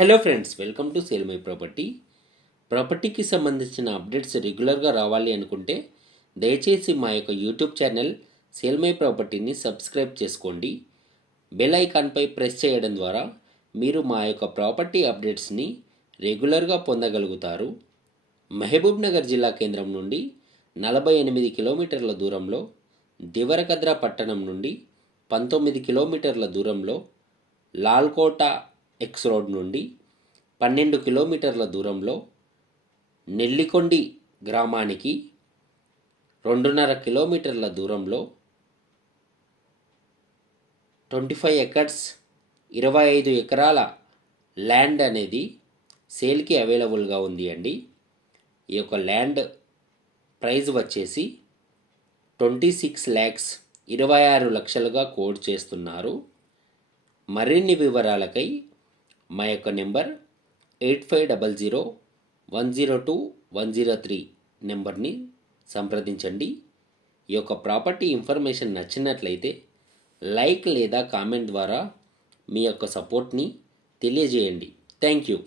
Hello friends welcome to sale my property ప్రాపర్టీకి సంబంధించిన updates రెగ్యులర్గా రావాలి అనుకుంటే దయచేసి మా యొక్క యూట్యూబ్ ఛానల్ సేల్ మై ప్రాపర్టీని సబ్స్క్రైబ్ చేసుకోండి. బెల్ ఐకాన్పై ప్రెస్ చేయడం ద్వారా మీరు మా యొక్క ప్రాపర్టీ అప్డేట్స్ని రెగ్యులర్గా పొందగలుగుతారు. మహబూబ్ నగర్ జిల్లా కేంద్రం నుండి నలభై ఎనిమిది కిలోమీటర్ల దూరంలో దివరకద్ర పట్టణం నుండి పంతొమ్మిది కిలోమీటర్ల దూరంలో లాల్కోట ఎక్స్ రోడ్ నుండి పన్నెండు కిలోమీటర్ల దూరంలో నెల్లికొండి గ్రామానికి రెండున్నర కిలోమీటర్ల దూరంలో ట్వంటీ ఫైవ్ ఎకర్స్ ఇరవై ఐదు ఎకరాల ల్యాండ్ అనేది సేల్కి అవైలబుల్గా ఉంది అండి. ఈ యొక్క ల్యాండ్ ప్రైజ్ వచ్చేసి ట్వంటీ సిక్స్ ల్యాక్స్ ఇరవై ఆరు లక్షలుగా కోడ్ చేస్తున్నారు. మరిన్ని వివరాలకై మా యొక్క number eight five double zero one zero two one zero three నెంబర్ని సంప్రదించండి. ఈ యొక్క ప్రాపర్టీ ఇన్ఫర్మేషన్ నచ్చినట్లయితే లైక్ లేదా కామెంట్ ద్వారా మీ యొక్క సపోర్ట్ని తెలియజేయండి. Thank you.